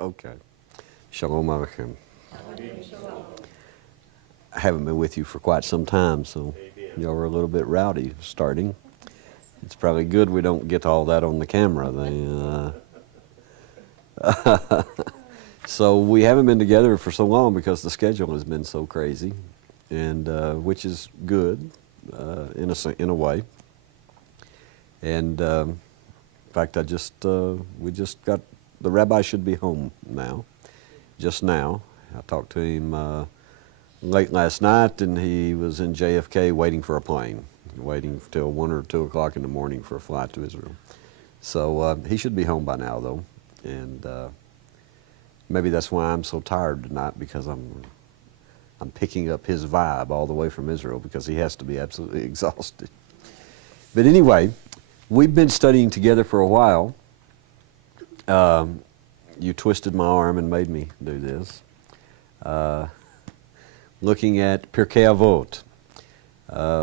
Okay. Shalom Aleichem. I haven't been with you for quite some time, so y'all were a little bit rowdy starting. It's probably good we don't get all that on the camera. So we haven't been together for so long because the schedule has been so crazy, and which is good in a way. And in fact, we just got, the rabbi should be home now, just now. I talked to him late last night, and he was in JFK waiting for a plane, waiting till 1 or 2 o'clock in the morning for a flight to Israel. So he should be home by now, though, and maybe that's why I'm so tired tonight, because I'm picking up his vibe all the way from Israel, because he has to be absolutely exhausted. But anyway, we've been studying together for a while. You twisted my arm and made me do this. Looking at Pirkei Avot,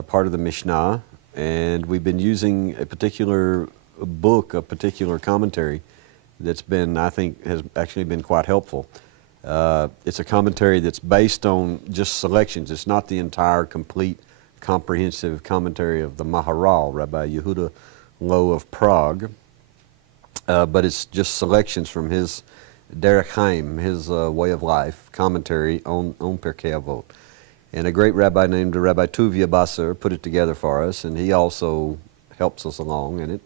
part of the Mishnah, and we've been using a particular book, a particular commentary that's been, I think, has actually been quite helpful. It's a commentary that's based on just selections. It's not the entire, complete, comprehensive commentary of the Maharal, Rabbi Yehuda Loew of Prague, but it's just selections from his Derech Chaim, his way of life, commentary on Pirkei Avot. And a great rabbi named Rabbi Tuvia Basser put it together for us, and he also helps us along in it,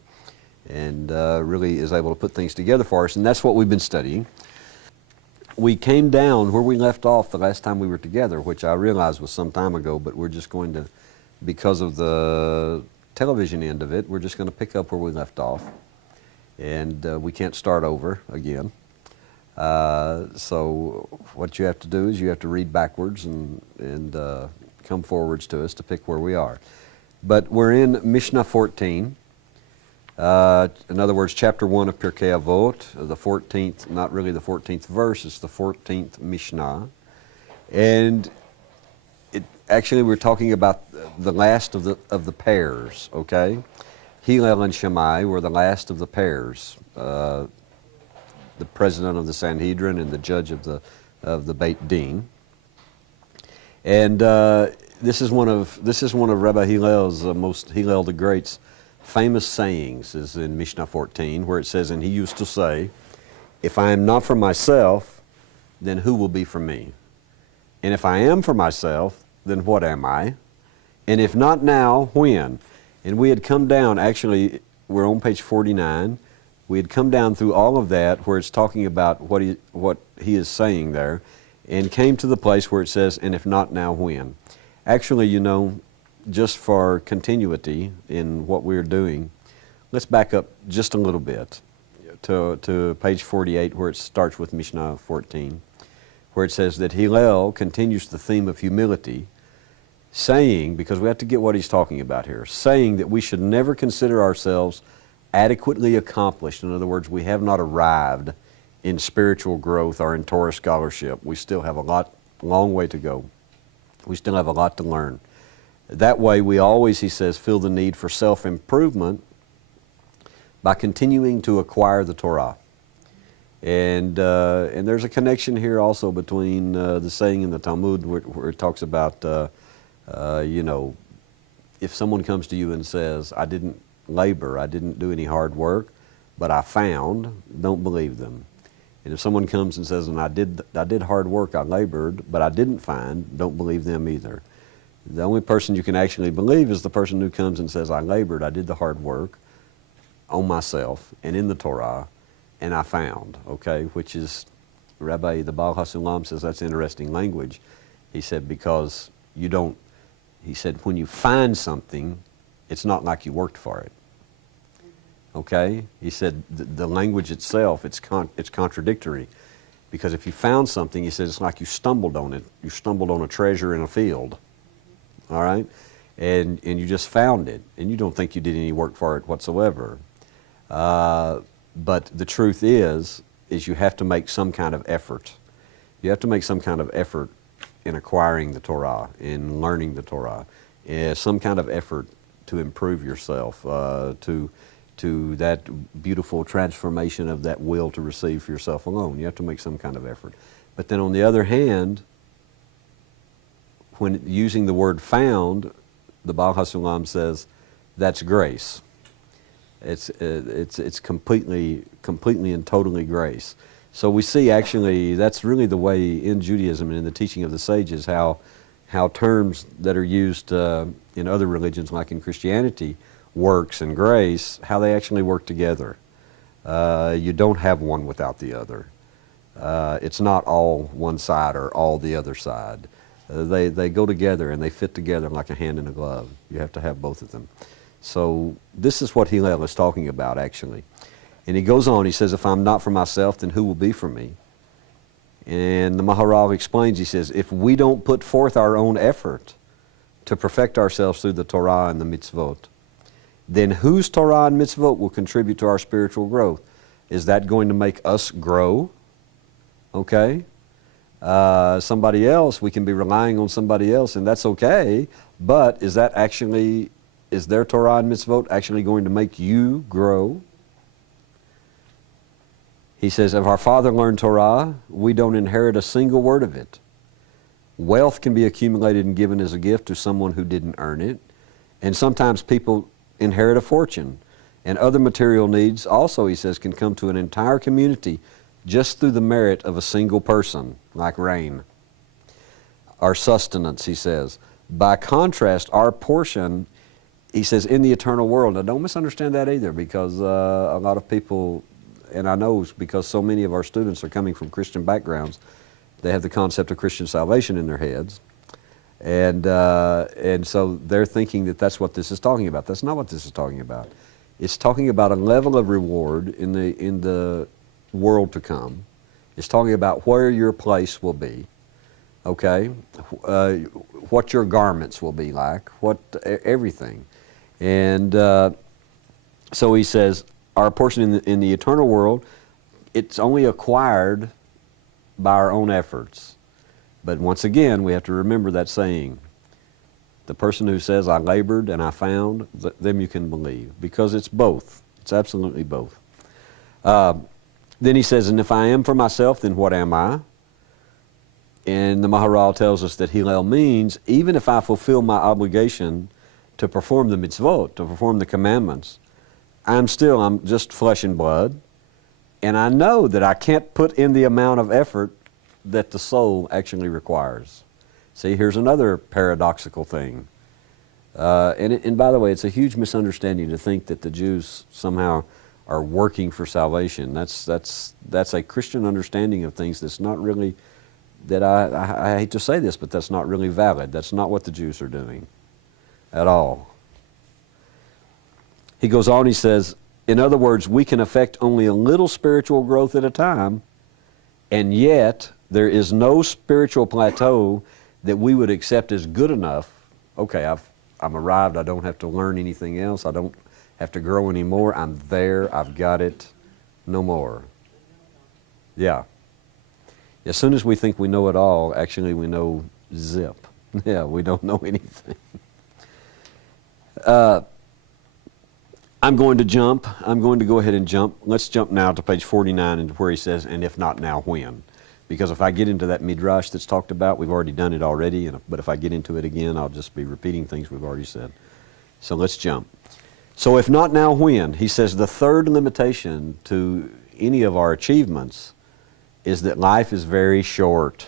and really is able to put things together for us, and that's what we've been studying. We came down where we left off the last time we were together, which I realized was some time ago, but we're just going to, because of the television end of it, we're just going to pick up where we left off, and we can't start over again. So what you have to do is you have to read backwards and come forwards to us to pick where we are. But we're in Mishnah 14. In other words, chapter 1 of Pirkei Avot, the 14th, not really the 14th verse, it's the 14th Mishnah. And actually we're talking about the last of the pairs, okay? Hillel and Shammai were the last of the pairs. The president of the Sanhedrin and the judge of the Beit Din. And this is one of Rabbi Hillel's Hillel the Great's famous sayings, is in Mishnah 14, where it says, and he used to say, if I am not for myself, then who will be for me? And if I am for myself, then what am I? And if not now, when? And we had come down, actually, we're on page 49. We had come down through all of that where it's talking about what he is saying there, and came to the place where it says, and if not now, when? Actually, you know, just for continuity in what we're doing, let's back up just a little bit to page 48 where it starts with Mishnah 14, where it says that Hillel continues the theme of humility, saying, because we have to get what he's talking about here, saying that we should never consider ourselves adequately accomplished. In other words, we have not arrived in spiritual growth or in Torah scholarship. We still have a long way to go. We still have a lot to learn. That way we always, he says, feel the need for self-improvement by continuing to acquire the Torah. And there's a connection here also between the saying in the Talmud where it talks about, you know, if someone comes to you and says, I didn't labor, I didn't do any hard work, but I found, don't believe them. And if someone comes and says, and I did hard work, I labored, but I didn't find, don't believe them either. The only person you can actually believe is the person who comes and says, I labored, I did the hard work on myself and in the Torah, and I found, okay, which is, Rabbi, the Baal HaSulam says that's interesting language. He said, because you don't, he said, when you find something, it's not like you worked for it. Okay? He said the language itself, it's contradictory. Because if you found something, he said it's like you stumbled on it. You stumbled on a treasure in a field. All right? And you just found it. And you don't think you did any work for it whatsoever. But the truth is you have to make some kind of effort. You have to make some kind of effort in acquiring the Torah, in learning the Torah. Some kind of effort to improve yourself, to to that beautiful transformation of that will to receive for yourself alone. You have to make some kind of effort. But then on the other hand, when using the word found, the Baal HaSulam says that's grace. It's completely and totally grace. So we see actually that's really the way in Judaism and in the teaching of the sages how terms that are used in other religions like in Christianity, works and grace, how they actually work together. You don't have one without the other. It's not all one side or all the other side. They go together and they fit together like a hand in a glove. You have to have both of them. So this is what Hillel is talking about actually. And he goes on, he says, if I'm not for myself, then who will be for me? And the Maharal explains, he says, if we don't put forth our own effort to perfect ourselves through the Torah and the mitzvot, then whose Torah and mitzvot will contribute to our spiritual growth? Is that going to make us grow? Okay. Somebody else, we can be relying on somebody else, and that's okay, but is their Torah and mitzvot actually going to make you grow? He says, if our father learned Torah, we don't inherit a single word of it. Wealth can be accumulated and given as a gift to someone who didn't earn it, and sometimes people inherit a fortune. And other material needs also, he says, can come to an entire community just through the merit of a single person, like rain. Our sustenance, he says. By contrast, our portion, he says, in the eternal world. Now don't misunderstand that either, because a lot of people, and I know because so many of our students are coming from Christian backgrounds, they have the concept of Christian salvation in their heads. And so they're thinking that that's what this is talking about. That's not what this is talking about. It's talking about a level of reward in the world to come. It's talking about where your place will be, okay? What your garments will be like, everything. And so he says, our portion in the eternal world, it's only acquired by our own efforts. But once again, we have to remember that saying. The person who says, I labored and I found, them you can believe. Because it's both. It's absolutely both. Then he says, and if I am for myself, then what am I? And the Maharal tells us that Hillel means, even if I fulfill my obligation to perform the mitzvot, to perform the commandments, I'm just flesh and blood. And I know that I can't put in the amount of effort that the soul actually requires. See, here's another paradoxical thing. And by the way, it's a huge misunderstanding to think that the Jews somehow are working for salvation. That's a Christian understanding of things that's not really, that I hate to say this, but that's not really valid. That's not what the Jews are doing at all. He goes on, he says, in other words, we can affect only a little spiritual growth at a time, and yet there is no spiritual plateau that we would accept as good enough. Okay, I'm arrived, I don't have to learn anything else, I don't have to grow anymore, I'm there, I've got it, no more. Yeah. As soon as we think we know it all, actually we know zip. Yeah, we don't know anything. I'm going to go ahead and jump. Let's jump now to page 49 and where he says, and if not now, when? Because if I get into that midrash that's talked about, we've already done it already, but if I get into it again, I'll just be repeating things we've already said. So let's jump. So if not now, when? He says the third limitation to any of our achievements is that life is very short.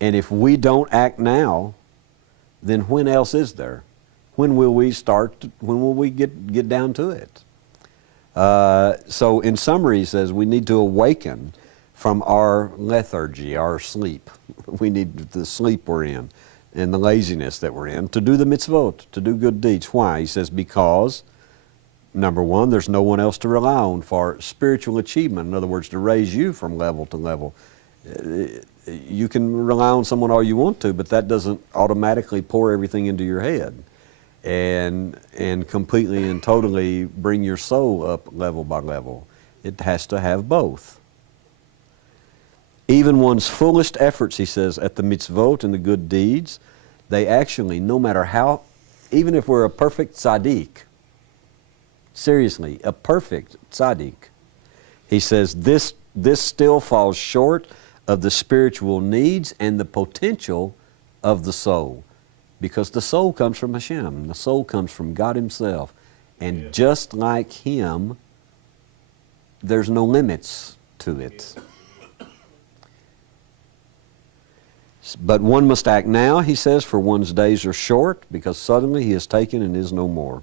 And if we don't act now, then when else is there? When will we get down to it? So in summary, he says we need to awaken from our lethargy, our sleep. We need the sleep we're in and the laziness that we're in to do the mitzvot, to do good deeds. Why? He says because, number one, there's no one else to rely on for spiritual achievement. In other words, to raise you from level to level. You can rely on someone all you want to, but that doesn't automatically pour everything into your head and completely and totally bring your soul up level by level. It has to have both. Even one's fullest efforts, he says, at the mitzvot and the good deeds, they actually, no matter how, even if we're a perfect tzaddik, Seriously, a perfect tzaddik. He says this still falls short of the spiritual needs and the potential of the soul. Because the soul comes from Hashem. The soul comes from God Himself. And just like Him, there's no limits to it. But one must act now, he says, for one's days are short, because suddenly he is taken and is no more.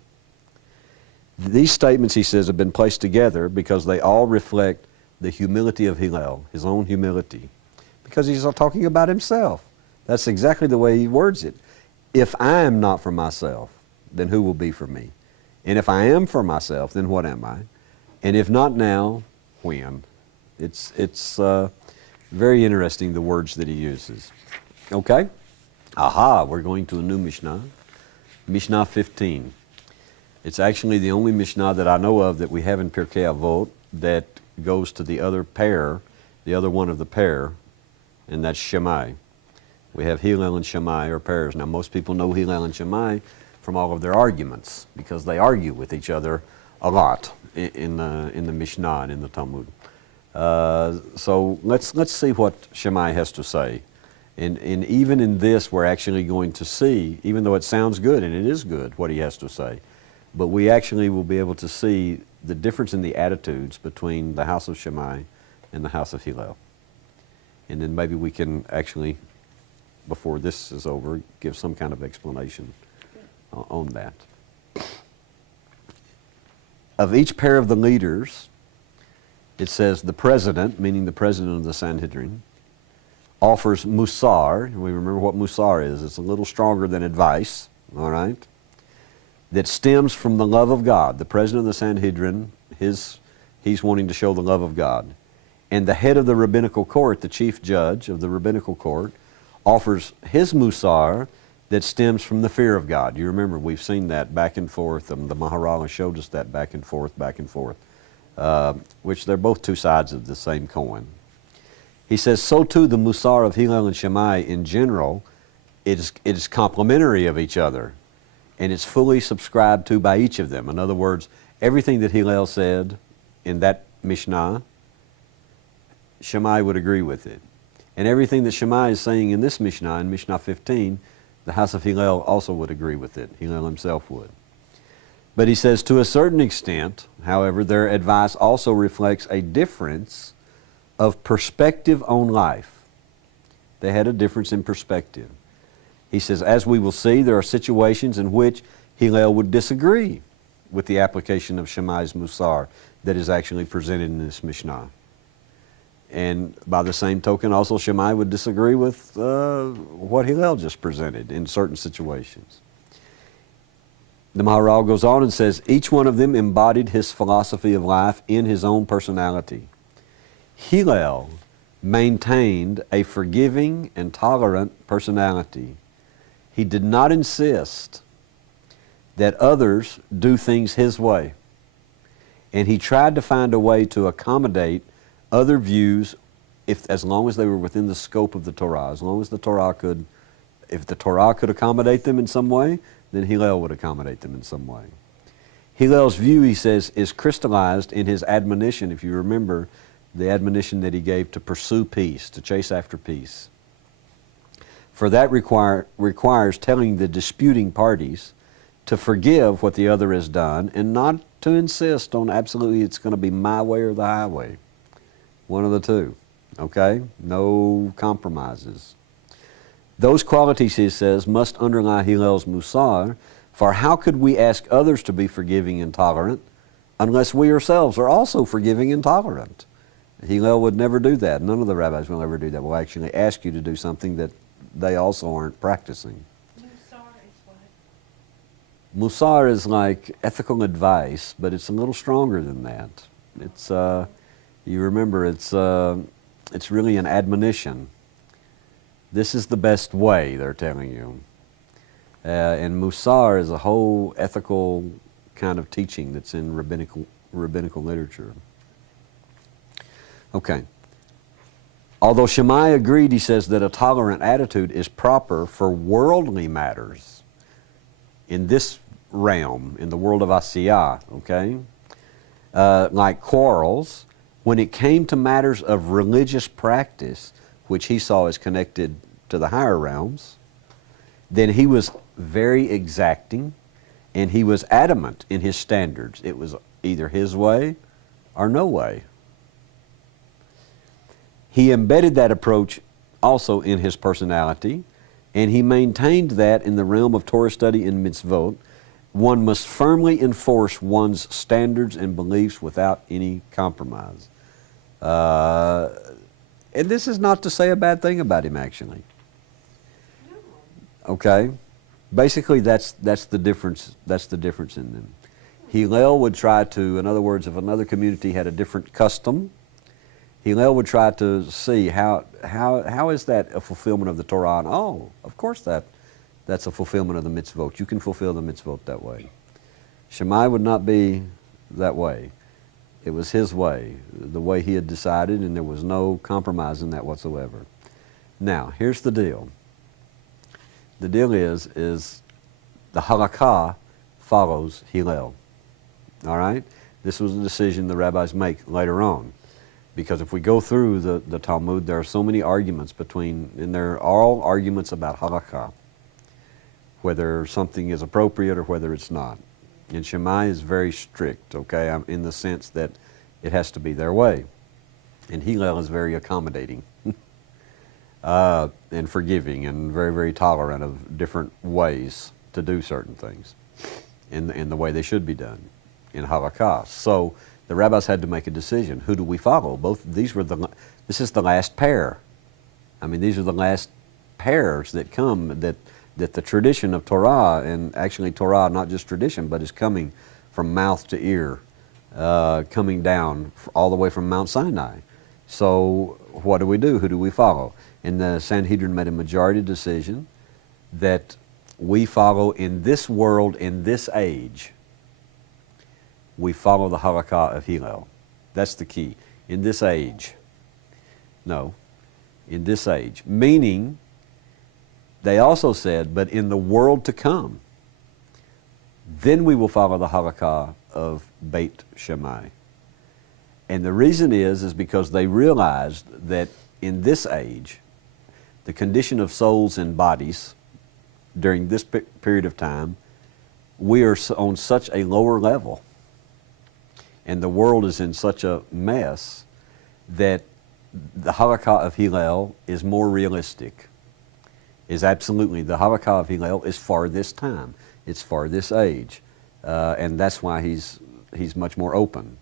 These statements, he says, have been placed together because they all reflect the humility of Hillel, his own humility. Because he's talking about himself. That's exactly the way he words it. If I am not for myself, then who will be for me? And if I am for myself, then what am I? And if not now, when? It's very interesting, the words that he uses. Okay? We're going to a new Mishnah. Mishnah 15. It's actually the only Mishnah that I know of that we have in Pirkei Avot that goes to the other pair, the other one of the pair, and that's Shammai. We have Hillel and Shammai are pairs. Now most people know Hillel and Shammai from all of their arguments because they argue with each other a lot in the Mishnah and in the Talmud. So let's see what Shammai has to say. And even in this, we're actually going to see, even though it sounds good, and it is good, what he has to say, but we actually will be able to see the difference in the attitudes between the house of Shammai and the house of Hillel. And then maybe we can actually, before this is over, give some kind of explanation on that. Of each pair of the leaders, it says the president, meaning the president of the Sanhedrin, offers musar. We remember what musar is. It's a little stronger than advice, all right, that stems from the love of God. The president of the Sanhedrin, he's wanting to show the love of God. And the head of the rabbinical court, the chief judge of the rabbinical court, offers his musar that stems from the fear of God. You remember, we've seen that back and forth. The Maharala showed us that back and forth, which they're both two sides of the same coin. He says, so too the musar of Hillel and Shammai in general, it is complementary of each other, and it's fully subscribed to by each of them. In other words, everything that Hillel said in that Mishnah, Shammai would agree with it. And everything that Shammai is saying in this Mishnah, in Mishnah 15, the house of Hillel also would agree with it. Hillel himself would. But he says, to a certain extent, however, their advice also reflects a difference of perspective on life. They had a difference in perspective. He says, as we will see, there are situations in which Hillel would disagree with the application of Shammai's musar that is actually presented in this Mishnah. And by the same token, also Shammai would disagree with what Hillel just presented in certain situations. The Maharal goes on and says, each one of them embodied his philosophy of life in his own personality. Hillel maintained a forgiving and tolerant personality. He did not insist that others do things his way. And he tried to find a way to accommodate other views as long as they were within the scope of the Torah. As long as the Torah could, if the Torah could accommodate them in some way, then Hillel would accommodate them in some way. Hillel's view, he says, is crystallized in his admonition, if you remember, the admonition that he gave to pursue peace, to chase after peace. For that requires telling the disputing parties to forgive what the other has done and not to insist on absolutely it's going to be my way or the highway. One of the two, okay? No compromises. Those qualities, he says, must underlie Hillel's musar, for how could we ask others to be forgiving and tolerant unless we ourselves are also forgiving and tolerant? Hillel would never do that. None of the rabbis will ever do that. Will actually ask you to do something that they also aren't practicing. Musar is what? Musar is like ethical advice, but it's a little stronger than that. It's, you remember, it's really an admonition. This is the best way, they're telling you. And musar is a whole ethical kind of teaching that's in rabbinical literature. Okay. Although Shammai agreed, he says, that a tolerant attitude is proper for worldly matters. In this realm, in the world of Asiyah, okay? Like quarrels, when it came to matters of religious practice, which he saw as connected to the higher realms, then he was very exacting and he was adamant in his standards. It was either his way or no way. He embedded that approach also in his personality, and he maintained that in the realm of Torah study and mitzvot. One must firmly enforce one's standards and beliefs without any compromise. And this is not to say a bad thing about him, actually. Okay? Basically, that's the difference. That's the difference in them. Hillel would try to, in other words, if another community had a different custom, Hillel would try to see how is that a fulfillment of the Torah? And oh, of course that's a fulfillment of the mitzvot. You can fulfill the mitzvot that way. Shammai would not be that way. It was his way, the way he had decided, and there was no compromise in that whatsoever. Now, here's the deal. The deal is the halakha follows Hillel. All right? This was a decision the rabbis make later on. Because if we go through the Talmud, there are so many arguments and they're all arguments about halakha, whether something is appropriate or whether it's not. And Shammai is very strict, okay, in the sense that it has to be their way. And Hillel is very accommodating and forgiving and very, very tolerant of different ways to do certain things in the way they should be done in halakha. So the rabbis had to make a decision. Who do we follow? This is the last pair. I mean, these are the last pairs that come, that the tradition of Torah, and actually Torah, not just tradition, but is coming from mouth to ear, coming down all the way from Mount Sinai. So what do we do? Who do we follow? And the Sanhedrin made a majority decision that we follow in this world, in this age, we follow the halakha of Hillel. That's the key. In this age. No. In this age. Meaning, they also said, but in the world to come, then we will follow the halakha of Beit Shammai. And the reason is because they realized that in this age, the condition of souls and bodies during this period of time, we are on such a lower level, and the world is in such a mess, that the halakha of Hillel is more realistic. The halakha of Hillel is for this time. It's for this age. And that's why he's much more open.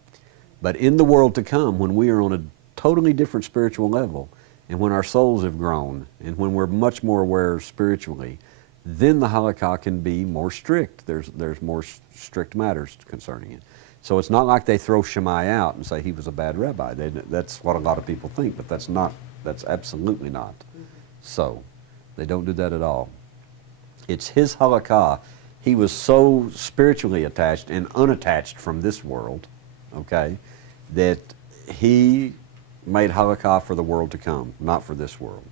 But in the world to come, when we are on a totally different spiritual level, and when our souls have grown, and when we're much more aware spiritually, then the halakha can be more strict. There's more strict matters concerning it. So it's not like they throw Shammai out and say he was a bad rabbi. That's what a lot of people think, but that's absolutely not. So they don't do that at all. It's his halakha. He was so spiritually attached and unattached from this world, okay, that he made halakha for the world to come, not for this world.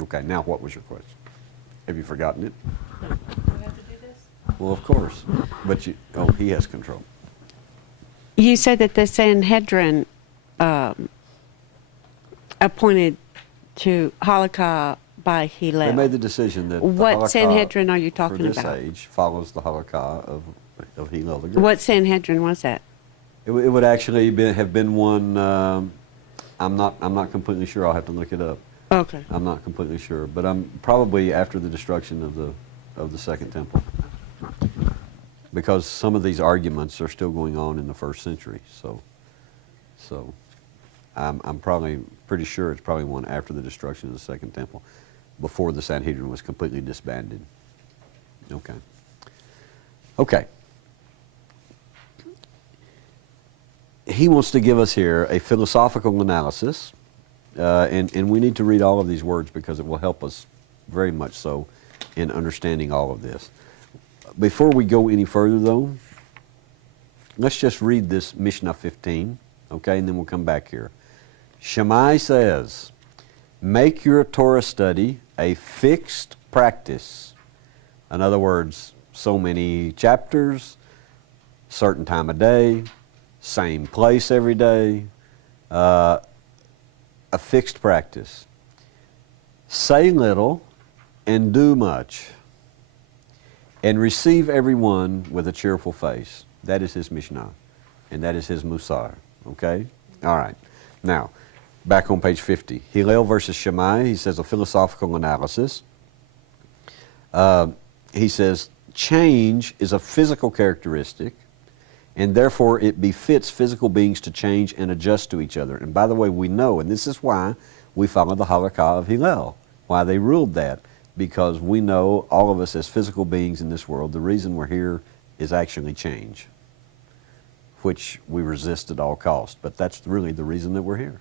Okay, now what was your question? Have you forgotten it? Do we have to do this? Well, of course. But he has control. You said that the Sanhedrin appointed to halakha by Hillel. They made the decision that What the halakha Sanhedrin are you talking for this about? age follows the halakha of Hillel the Great. What Sanhedrin was that? It would actually have been one. I'm not completely sure. I'll have to look it up. Okay. I'm not completely sure, but I'm probably after the destruction of the Second Temple, because some of these arguments are still going on in the first century. So I'm probably pretty sure it's probably one after the destruction of the Second Temple, before the Sanhedrin was completely disbanded. Okay. Okay. He wants to give us here a philosophical analysis, and we need to read all of these words because it will help us very much so in understanding all of this. Before we go any further, though, let's just read this Mishnah 15, okay, and then we'll come back here. Shammai says, make your Torah study a fixed practice. In other words, so many chapters, certain time of day, same place every day, a fixed practice. Say little and do much, and receive everyone with a cheerful face. That is his Mishnah, and that is his Musar. Okay? All right. Now, back on page 50. Hillel versus Shammai, he says a philosophical analysis. He says, change is a physical characteristic, and therefore it befits physical beings to change and adjust to each other. And by the way, we know, and this is why we follow the halakha of Hillel, why they ruled that, because we know, all of us as physical beings in this world, the reason we're here is actually change, which we resist at all costs. But that's really the reason that we're here.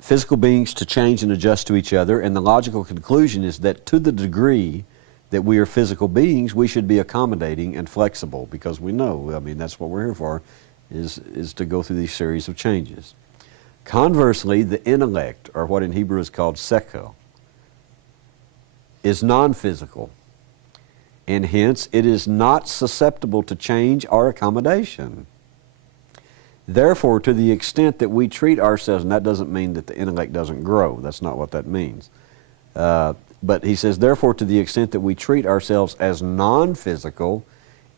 Physical beings to change and adjust to each other, and the logical conclusion is that to the degree that we are physical beings, we should be accommodating and flexible, because we know, I mean, that's what we're here for, is to go through these series of changes. Conversely, the intellect, or what in Hebrew is called seko, is non-physical, and hence it is not susceptible to change or accommodation. Therefore, to the extent that we treat ourselves, and that doesn't mean that the intellect doesn't grow, that's not what that means. But he says, therefore, to the extent that we treat ourselves as non-physical,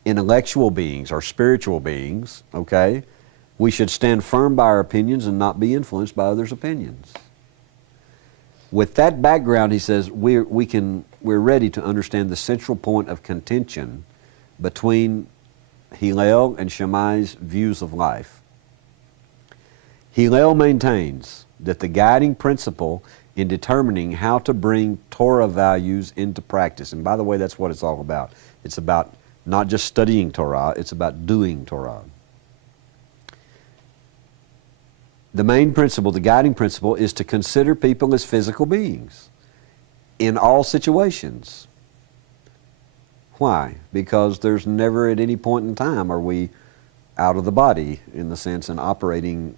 intellectual beings or spiritual beings, okay, we should stand firm by our opinions and not be influenced by others' opinions. With that background, he says, we're ready to understand the central point of contention between Hillel and Shammai's views of life. Hillel maintains that the guiding principle in determining how to bring Torah values into practice, and by the way, that's what it's all about. It's about not just studying Torah, it's about doing Torah. The main principle, the guiding principle, is to consider people as physical beings in all situations. Why? Because there's never at any point in time are we out of the body, in the sense, and operating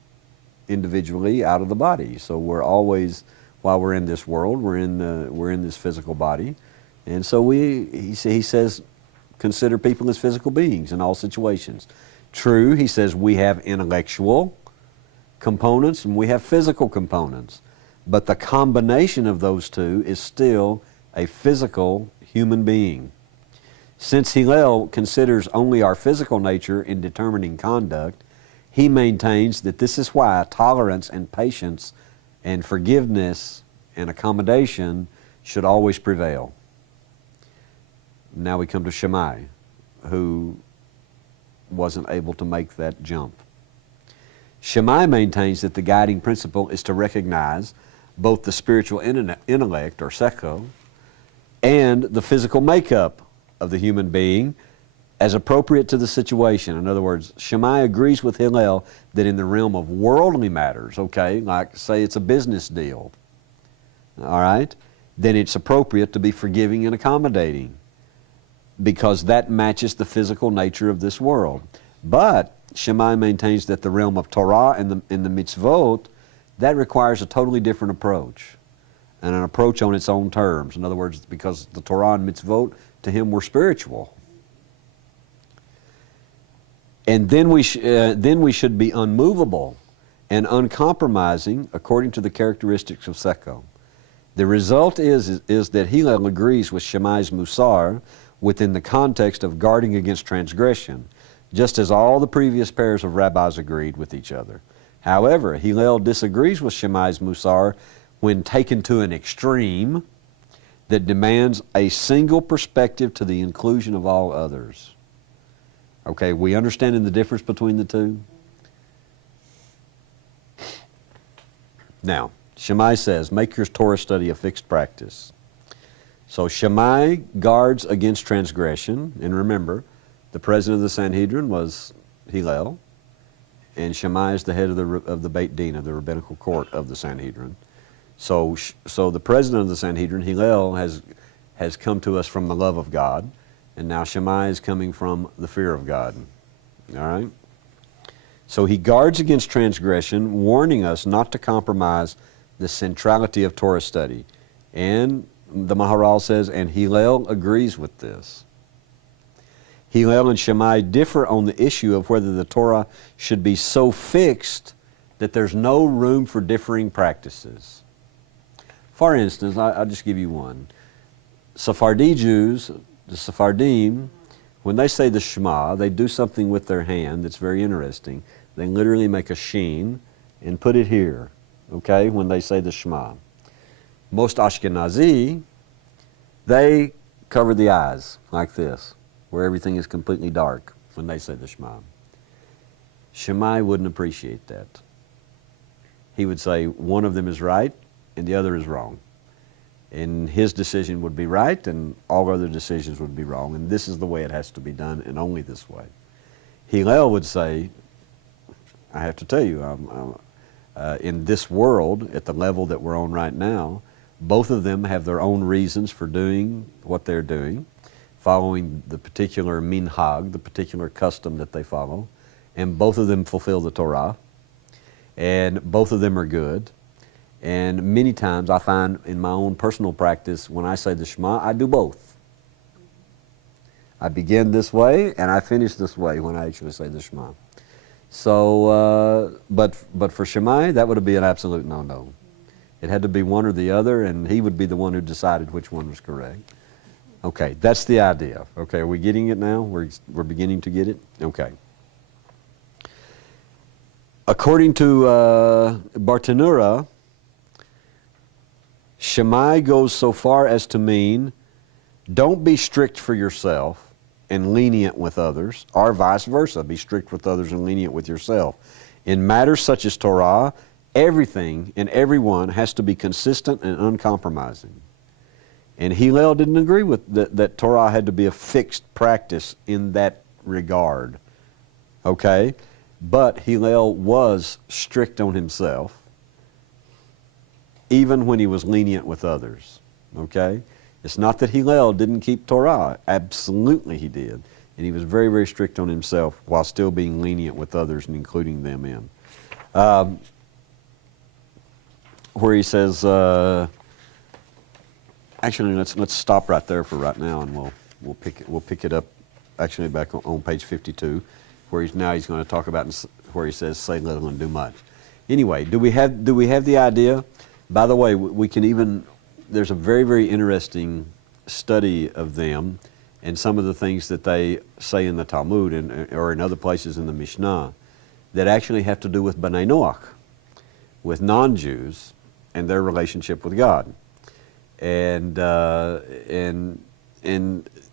individually out of the body. So we're always, while we're in this world, we're in this physical body, and so he says, consider people as physical beings in all situations. True, he says, we have intellectual components and we have physical components, but the combination of those two is still a physical human being. Since Hillel considers only our physical nature in determining conduct, he maintains that this is why tolerance and patience and forgiveness and accommodation should always prevail. Now we come to Shammai, who wasn't able to make that jump. Shammai maintains that the guiding principle is to recognize both the spiritual intellect, or seko, and the physical makeup of the human being as appropriate to the situation. In other words, Shammai agrees with Hillel that in the realm of worldly matters, okay, like say it's a business deal, all right, then it's appropriate to be forgiving and accommodating, because that matches the physical nature of this world. But Shammai maintains that the realm of Torah and the mitzvot, that requires a totally different approach, and an approach on its own terms. In other words, because the Torah and mitzvot to him were spiritual. And then we should be unmovable and uncompromising according to the characteristics of seko. The result is that Hillel agrees with Shammai's musar within the context of guarding against transgression, just as all the previous pairs of rabbis agreed with each other. However, Hillel disagrees with Shammai's musar when taken to an extreme that demands a single perspective to the inclusion of all others. Okay, we understanding the difference between the two? Now, Shammai says, make your Torah study a fixed practice. So Shammai guards against transgression, and remember, the president of the Sanhedrin was Hillel, and Shammai is the head of the Beit Din, of the rabbinical court of the Sanhedrin. So the president of the Sanhedrin, Hillel, has come to us from the love of God, and now Shammai is coming from the fear of God. All right? So he guards against transgression, warning us not to compromise the centrality of Torah study. And the Maharal says, and Hillel agrees with this. Hillel and Shammai differ on the issue of whether the Torah should be so fixed that there's no room for differing practices. For instance, I'll just give you one. Sephardi Jews, the Sephardim, when they say the Shema, they do something with their hand that's very interesting. They literally make a sheen and put it here, okay, when they say the Shema. Most Ashkenazi, they cover the eyes like this, where everything is completely dark when they say the Shema. Shammai wouldn't appreciate that. He would say one of them is right and the other is wrong. And his decision would be right and all other decisions would be wrong. And this is the way it has to be done and only this way. Hillel would say, I have to tell you, in this world, at the level that we're on right now, both of them have their own reasons for doing what they're doing, following the particular minhag, the particular custom that they follow, and both of them fulfill the Torah, and both of them are good. And many times I find in my own personal practice, when I say the Shema, I do both. I begin this way and I finish this way when I actually say the Shema. So, but for Shammai, that would be an absolute no-no. It had to be one or the other, and he would be the one who decided which one was correct. Okay, that's the idea. Okay, are we getting it now? We're beginning to get it? Okay. According to Bartanura, Shammai goes so far as to mean, don't be strict for yourself and lenient with others, or vice versa, be strict with others and lenient with yourself. In matters such as Torah, everything and everyone has to be consistent and uncompromising. And Hillel didn't agree with that Torah had to be a fixed practice in that regard. Okay? But Hillel was strict on himself, even when he was lenient with others. Okay? It's not that Hillel didn't keep Torah. Absolutely he did. And he was very, very strict on himself while still being lenient with others and including them in. Where he says, actually let's stop right there for right now, and we'll pick it up actually back on page 52, where he's going to talk about where he says say little and do much. Anyway, do we have the idea? By the way, we can even, there's a very, very interesting study of them and some of the things that they say in the Talmud or in other places in the Mishnah that actually have to do with Bnei Noach, with non-Jews and their relationship with God. And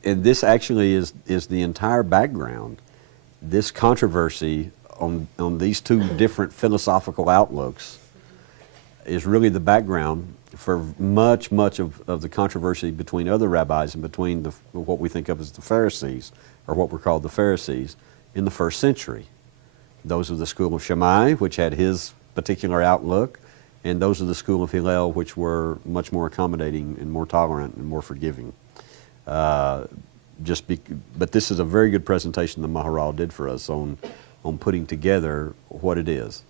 this actually is the entire background. This controversy on these two different philosophical outlooks is really the background for much of the controversy between other rabbis and between what we think of as the Pharisees, or what were called the Pharisees, in the first century. Those of the school of Shammai, which had his particular outlook, and those of the school of Hillel, which were much more accommodating and more tolerant and more forgiving. But this is a very good presentation the Maharal did for us on putting together what it is.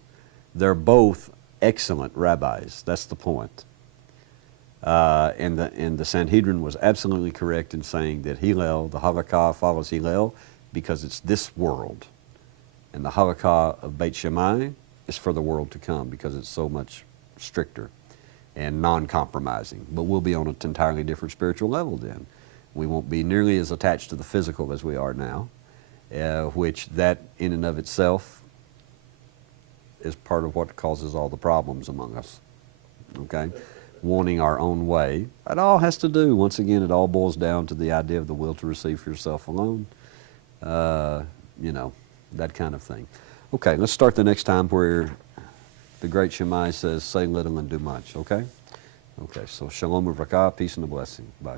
They're both excellent rabbis. That's the point. And the Sanhedrin was absolutely correct in saying that Hillel, the halakha follows Hillel because it's this world. And the halakha of Beit Shammai is for the world to come because it's so much stricter and non-compromising. But we'll be on an entirely different spiritual level then. We won't be nearly as attached to the physical as we are now, which that in and of itself is part of what causes all the problems among us. Okay? Wanting our own way. It all has to do, once again, it all boils down to the idea of the will to receive for yourself alone. That kind of thing. Okay, let's start the next time where the great Shammai says, say little and do much, okay? Okay, so shalom uvracha, peace and a blessing. Bye.